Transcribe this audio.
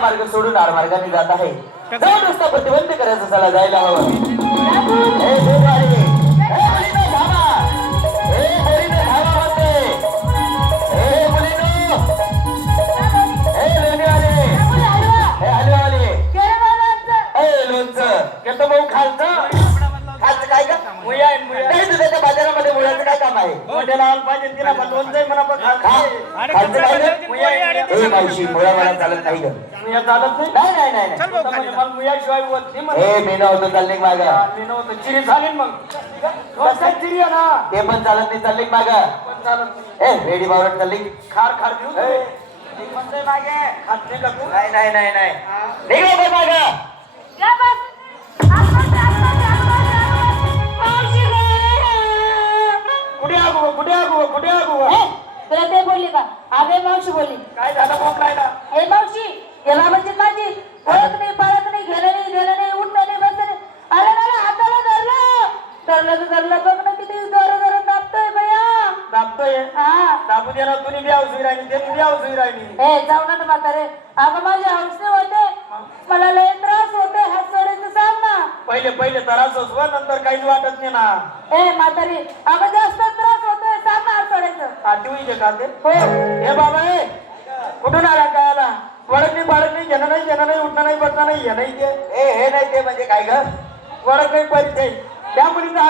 मार्ग सोडून मार्गाने जात आहे. जाऊन रस्ता प्रतिबंध करायचा चला जायला हवं. ए खालचं काय का मुया आहे, मुया. नाही दुधाच्या बाजारामध्ये मुलाचं काय काम आहे मोठ्या लावायला पाहिजे तिला पण लोणचंही म्हणा पण खालचं काय ग? मुया आहे, ए मावशी मुळा मला चालत नाही ग मुया चालत नाही. नाही नाही नाही नाही. आता म्हणजे मला मुयाशिवाय बोलत नाही म्हणा. ए मी नव्हतो चालले माग मी नव्हतं चिरी झाली ना मग कसा चिरी आहे ना ते पण चालत नाही चालले माग पण चालत नाही. ए रेडी बावरट चालली खार खार देऊ तुम्ही. ती म्हणते मागे खात नाही का तू नाही नाही नाही नाही निघा बघ माग या बस. मावशी कुठे आगो कुठे आगो कुठे आगो ए, तुला ते बोलली का अबे मावशी बोलली काय झालं बोकलायला ए मावशी या बाबाची माझी ओळख नाही पाळत नाही घेणं नाही देणं नाही उठणं नाही बसणं नाही आलं ना हाताला धरलं बघ ना किती जोर दाबतोय बया दाबतोय हा दाबू दे ना तुम्ही बी औषधी राहिली ते बी औषधी राहिली ए जाऊ ना म्हातारे अगं माझे हौसने होते मला लय त्रास होते हात सोडायचं सांग ना पहिले पहिले त्रास असवा नंतर काहीच वाटत नाही ना ए म्हातारी अगं जास्त त्रास होतोय सांग ना हात सोडायचं आठवी का ते हो हे बाबा हे कुठून आला काय आला वडक नाही घेणं नाही उठणं नाही बसणं नाही हे नाही ते ए हे नाही ते म्हणजे काय ग वडक नाही परिचय त्या मुलीचा